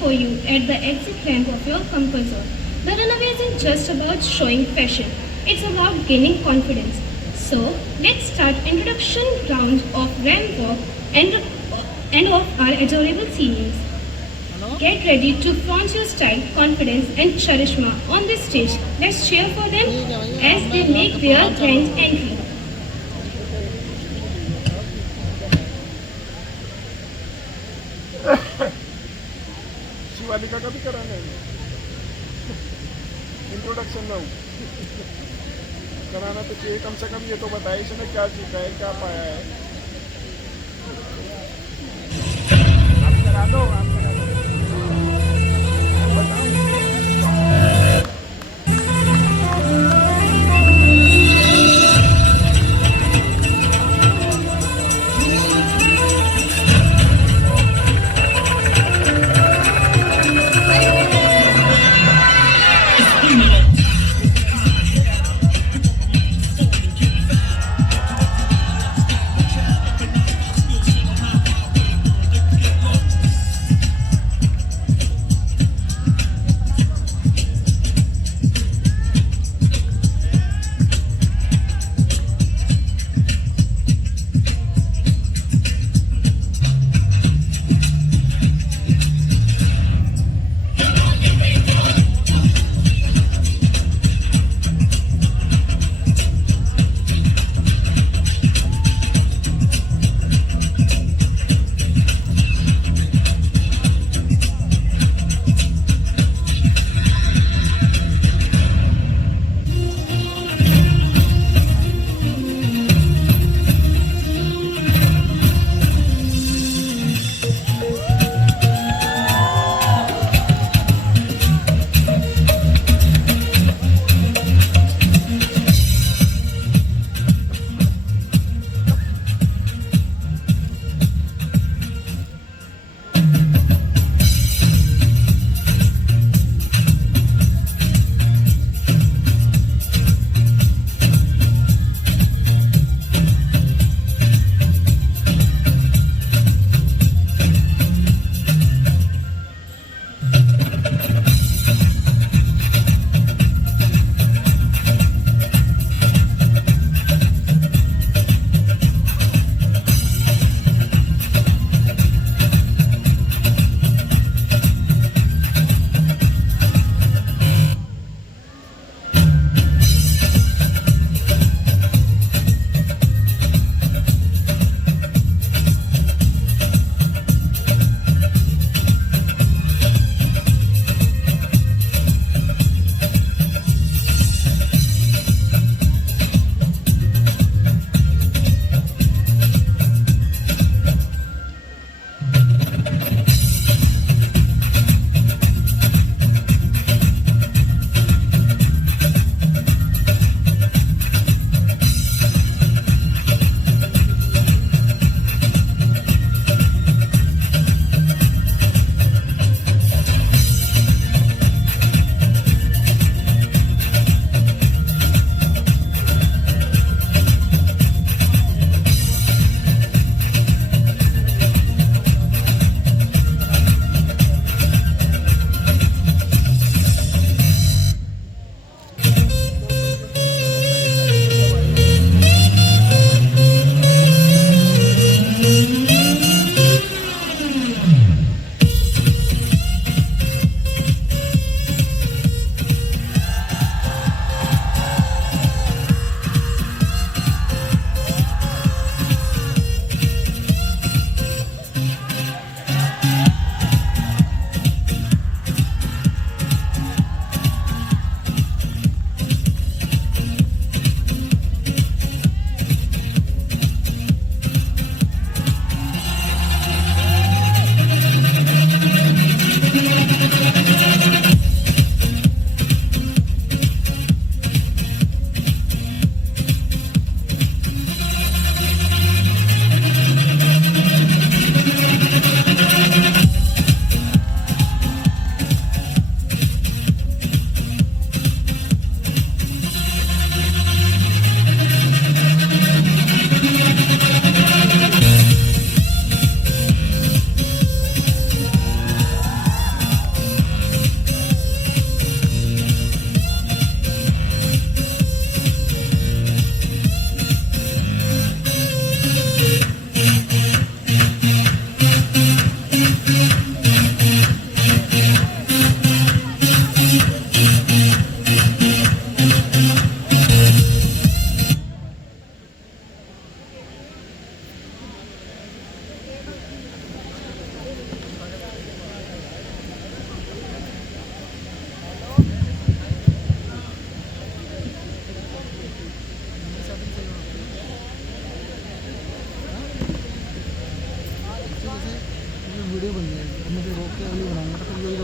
for you at the exit ramp of your comfort zone. The runaway isn't just about showing fashion, it's about gaining confidence. So, let's start introduction round of ramp walk and of our adorable seniors. Get ready to flaunt your style, confidence and charisma on this stage. Let's cheer for them as they make their grand entry. Shivalika का भी कराना है introduction में कराना तो चाहिए कम से कम ये तो बताए इसने क्या सीखा है क्या पाया है आप करा दो बताओ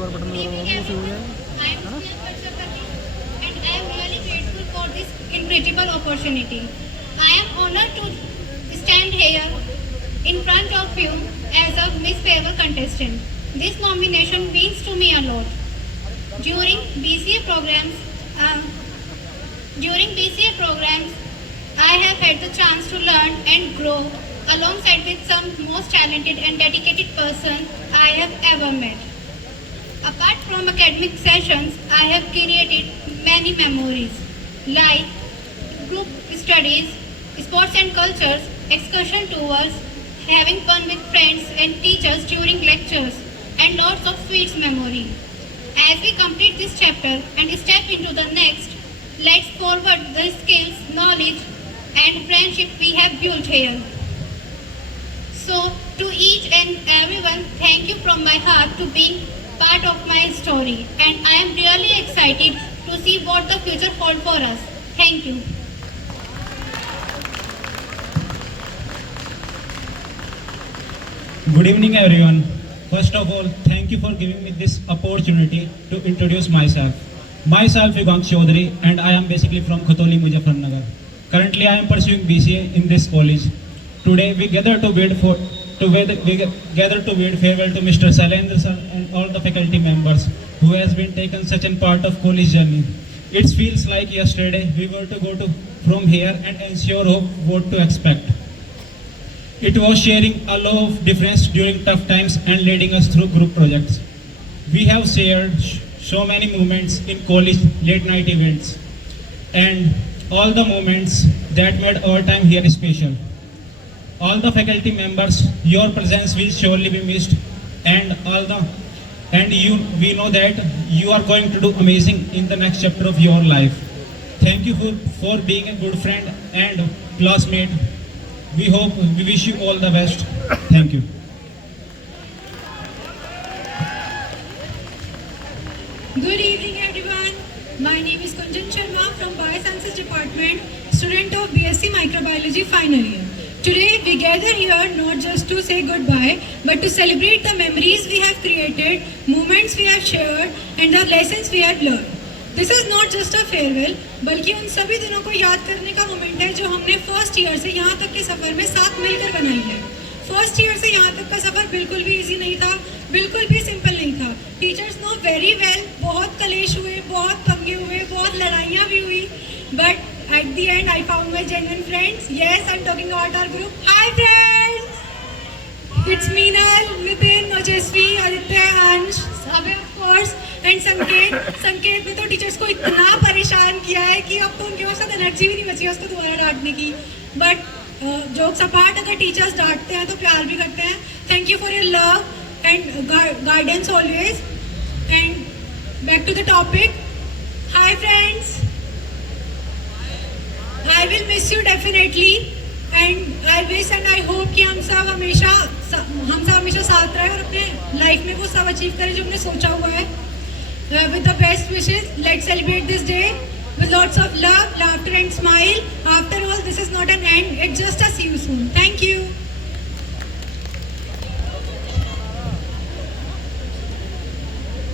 कलर बटन Good evening, वो से हो everyone. जाएगा I am है ना? Sunil Parsapati, and I am really grateful for this incredible opportunity. I am honored to stand here in front of you as a Miss Favour contestant. This nomination means to me a lot. During BCA programs, uh, I have had the chance to learn and grow alongside with some most talented and dedicated person I have ever met. Apart from academic sessions, I have created many memories like group studies, sports and cultures, excursion tours, having fun with friends and teachers during lectures, and lots of sweet memory. As we complete this chapter and step into the next, let's forward the skills, knowledge, and friendship we have built here. So, to each and everyone, thank you from my heart to being part of my story. And I am really excited to see what the future holds for us. Thank you. Good evening, everyone. First of all, thank you for giving me this opportunity to introduce myself. Myself, Yugank Chaudhary, and I am basically from Khatoli, Muzaffarnagar. Currently, I am pursuing BCA in this college. Today, we gather to bid farewell to Mr. Sailendra sir and all the faculty members who has been taken such a part of college journey. It feels like yesterday we were to go to from here and ensure of what to expect. It was sharing a lot of difference during tough times and leading us through group projects. We have shared so many moments in college late night events and all the moments that made our time here special. All the faculty members, your presence will surely be missed, and we know that you are going to do amazing in the next chapter of your life. Thank you for being a good friend and classmate. We wish you all the best. Thank you. Good evening, everyone. My name is Kunjan Sharma from Biosciences Department, student of BSc Microbiology final year. Today, we gather here not just to say goodbye, but to celebrate the memories we have created, moments we have shared, and the lessons we have learned. This is not just a farewell, बल्कि उन सभी दिनों को याद करने का moment है जो हमने फर्स्ट ईयर से यहाँ तक के सफ़र में साथ मिलकर बनाई है। फर्स्ट ईयर से यहाँ तक का सफ़र बिल्कुल भी इजी नहीं था, बिल्कुल भी सिंपल नहीं था। टीचर्स नो वेरी वेल, बहुत कलेश हुए, बहुत पंगे हुए, बहुत लड़ाइयाँ भी हुई, but at the end I found my genuine friends. Yes, I'm talking about our group. Hi friends! It's Meenal, Nitin, Ojasvi, Aditya, Ansh, Abhay of course, and Sanket. संकेत ने तो टीचर्स को इतना परेशान किया है कि अब तो उनके पास एनर्जी भी नहीं बची है उसको दोबारा डांटने की। बट जोक्स अपार्ट, अगर टीचर्स डांटते हैं तो प्यार भी करते हैं। Thank you for your love and guidance always. And back to the topic. Hi friends, I will miss you definitely, and I wish and I hope कि हम सब हमेशा साथ रहे और अपने लाइफ में वो सब अचीव करें जो हमने सोचा हुआ है। With the best wishes, let's celebrate this day with lots of love, laughter and smile. After all, this is not an end, it's just a see you soon. Thank you.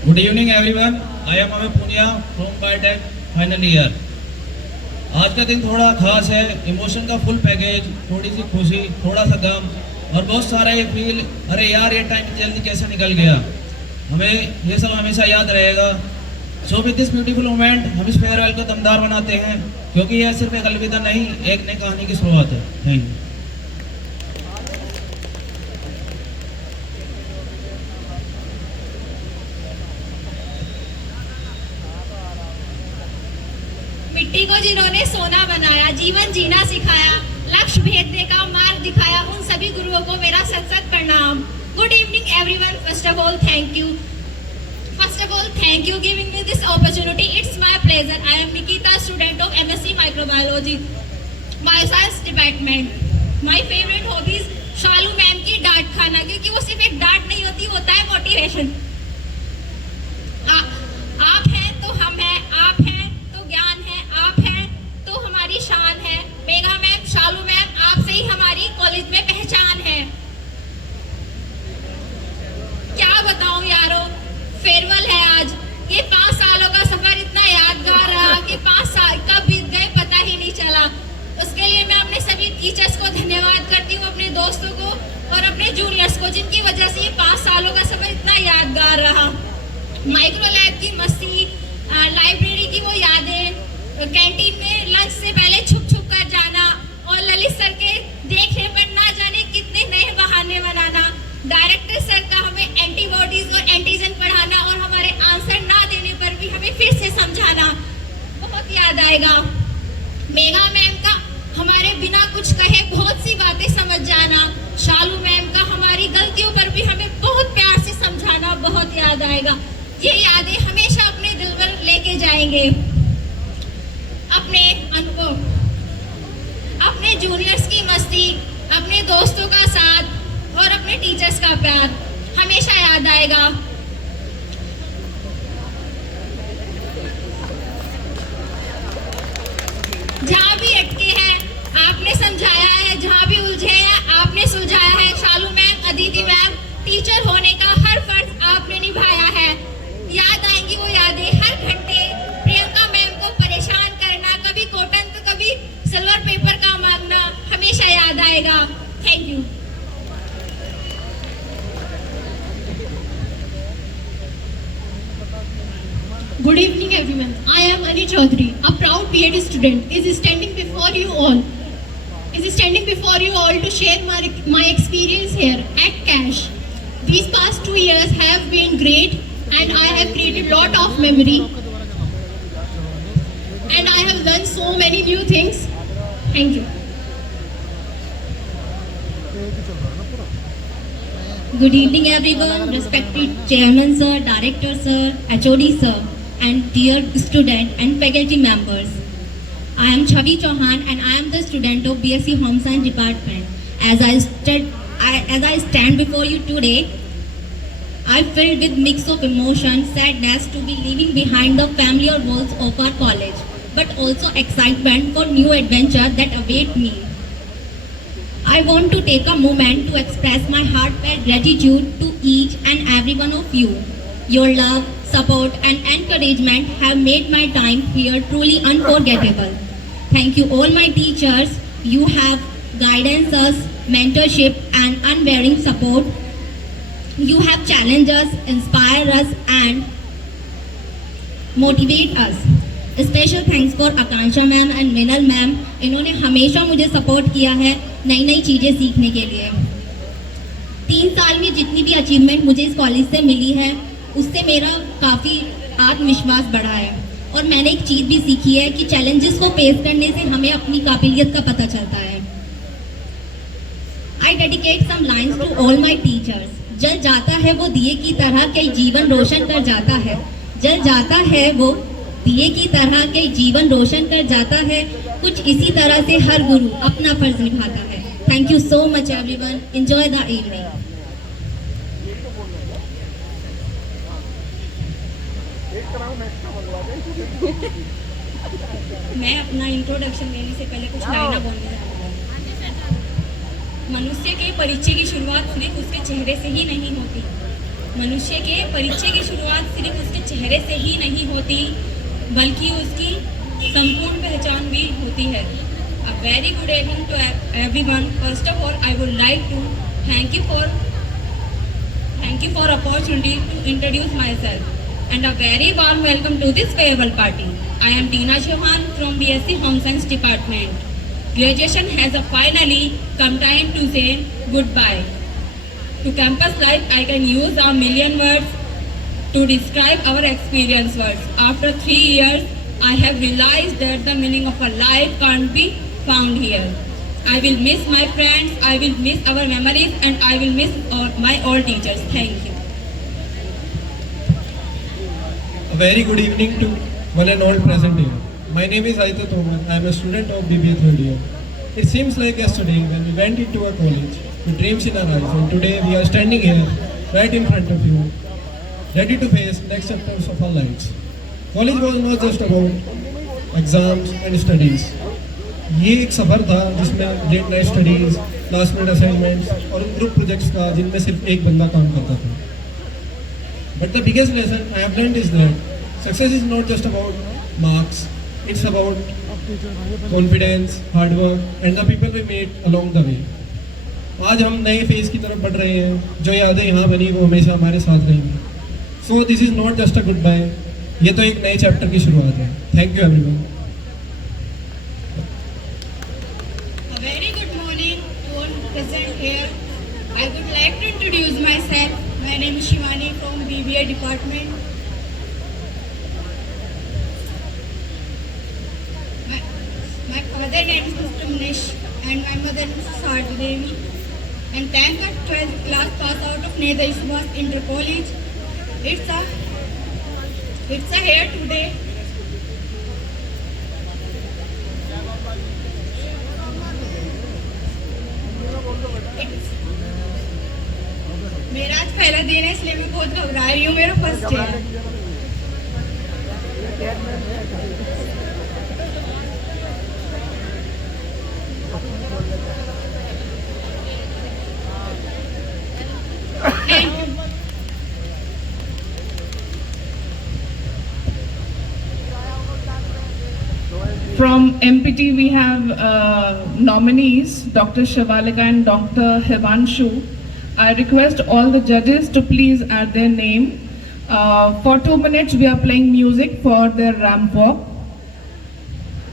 Good evening everyone. I am Amit Punia from Biotech final year. आज का दिन थोड़ा खास है, emotion का full package, थोड़ी सी खुशी, थोड़ा सा गम और बहुत सारा ये फील, अरे यार ये टाइम जल्दी कैसे निकल गया। हमें ये सब हमेशा याद रहेगा। So with this beautiful moment हम इस फेयरवेल को दमदार बनाते हैं, क्योंकि यह सिर्फ एक अलविदा नहीं, एक नई कहानी की शुरुआत है। Thank you. मिट्टी को जिन्होंने सोना बनाया, जीवन जीना सिखाया, लक्ष्य भेदने का मार्ग दिखाया, उन सभी गुरुओं को मेरा सत सत प्रणाम। Good evening everyone. First of all thank you giving me this opportunity. It's my pleasure. I am Nikita, student of MSc Microbiology, Bioscience Department. My favorite hobby is Shalu ma'am की डांट खाना, क्योंकि वो सिर्फ एक डांट नहीं होती, होता है मोटिवेशन। आप हैं तो हम हैं, आप हैं तो ज्ञान है, आप हैं तो हमारी शान है। मेघा मैम, शालू मैम, आपसे ही हमारी कॉलेज में पहचान है। क्या बताऊं यारो, फेयरवेल माइक्रो लैब की मस्ती, लाइब्रेरी की वो यादें, कैंटीन में लंच से पहले छुप छुप कर जाना और ललित सर के देखने पर ना जाने कितने नए बहाने बनाना, डायरेक्टर सर का हमें एंटीबॉडीज और एंटीजन पढ़ाना और हमारे आंसर ना देने पर भी हमें फिर से समझाना बहुत याद आएगा। मेघा मैम का हमारे बिना कुछ कहे बहुत सी बातें समझ जाना, शालू मैम का हमारी गलतियों पर भी हमें बहुत प्यार से समझाना बहुत याद आएगा। ये यादें हमेशा अपने दिल पर लेके जाएंगे। अपने अनुभव, अपने जूनियर्स की मस्ती, अपने दोस्तों का साथ और अपने टीचर्स का प्यार हमेशा याद आएगा। जहाँ भी अटके हैं आपने समझाया है, जहाँ भी उलझे हैं आपने सुलझाया है। शालू मैम, अदिति मैम, टीचर होने का हर फर्ज आपने निभाया है। याद आएंगी वो यादें हर घंटे प्रियंका मैम को परेशान करना, कभी कॉटन तो कभी सिल्वर पेपर का मांगना हमेशा याद आएगा। Thank you. Good evening everyone. I am Ani Chaudhary, a proud BEd student, is standing before you all to share my experience here at CASH. These past 2 years have been great and I have created lot of memory and I have learned so many new things. Thank you. Good evening everyone, respected chairman sir, director sir, HOD sir, and dear student and faculty members. I am Chavi Chauhan and I am the student of BSc Home Science Department. As I stand before you today, I filled with mix of emotion, sadness to be leaving behind the familiar walls of our college, but also excitement for new adventure that await me. I want to take a moment to express my heartfelt gratitude to each and every one of you. Your love, support and encouragement have made my time here truly unforgettable. Thank you all my teachers. You have guided us, mentorship and unwavering support. You have challenged us, inspired us and motivate us. Special thanks for Akansha ma'am and Minal ma'am. इन्होंने हमेशा मुझे support किया है नई नई चीज़ें सीखने के लिए। 3 साल में जितनी भी अचीवमेंट मुझे इस कॉलेज से मिली है उससे मेरा काफ़ी आत्मविश्वास बढ़ा है और मैंने एक चीज़ भी सीखी है कि चैलेंजेस को फेस करने से हमें अपनी काबिलियत का पता चलता है। I dedicate some lines to all my teachers. जल जाता है वो दिए की तरह कई जीवन रोशन कर जाता है। जल जाता है वो दिए की तरह कई जीवन रोशन कर जाता है। कुछ इसी तरह से हर गुरु अपना फर्ज निभाता है। Thank you so much everyone. Enjoy the evening. मैं अपना इंट्रोडक्शन देने से पहले कुछ लाइना बोलने जा रही हूँ। मनुष्य के परिचय की शुरुआत सिर्फ उसके चेहरे से ही नहीं होती। मनुष्य के परिचय की शुरुआत सिर्फ उसके चेहरे से ही नहीं होती बल्कि उसकी संपूर्ण पहचान भी होती है। A very good evening to everyone. First of all, I would like to thank you for opportunity to introduce myself. And a very warm welcome to this farewell party. I am Tina Chauhan from BSc Home Science Department. Graduation has finally come time to say goodbye. To campus life, I can use a million words to describe our experience words. After 3 years, I have realized that the meaning of a life can't be found here. I will miss my friends, I will miss our memories, and I will miss my all teachers. Thank you. A very good evening to one and all present here. My name is Aita Tomar. I am a student of BBA third year. It seems like yesterday when we went into a college with dreams in our eyes, and today we are standing here right in front of you, ready to face next chapters of our lives. College was not just about exams and studies. ये एक सफ़र था जिसमें late night studies, last minute assignments और group projects का जिनमें सिर्फ एक बंदा काम करता था। But the biggest lesson I have learned is that success is not just about marks. It's about confidence, hard work, and the people we meet along the way. आज हम नए फेज़ की तरफ बढ़ रहे हैं। जो यादें यहाँ बनी वो हमेशा हमारे साथ रहेंगी। So this is not just a goodbye. ये तो एक नए चैप्टर की शुरुआत है. Thank you everyone. A very good morning to all present here. I would like to introduce myself. My name is Shivani from BBA department. My father name is Mr. Munish and my mother is Sardi Devi. And thank God 12th class pass out of Neda Iswas Inter College. It's a here today. मेरा आज पहला दिन है इसलिए मैं बहुत घबरा रही हूँ. मेरा फर्स्ट डे है. From MPT, we have nominees, Dr. Shivalika and Dr. Himanshu. I request all the judges to please add their name. For 2 minutes, we are playing music for their ramp walk.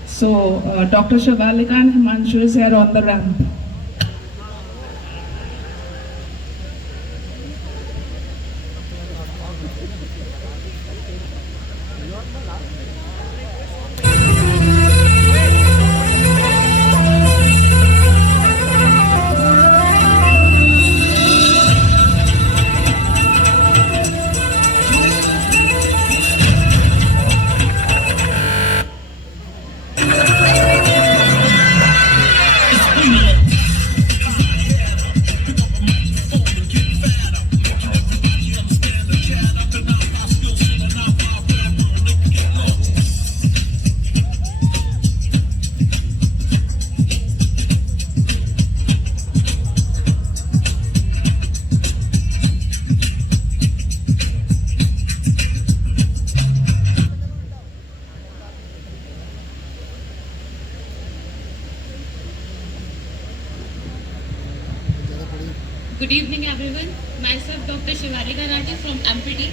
So, Dr. Shivalika and Himanshu is here on the ramp. Good evening everyone. Myself Dr. Shivalika Raji from MPT.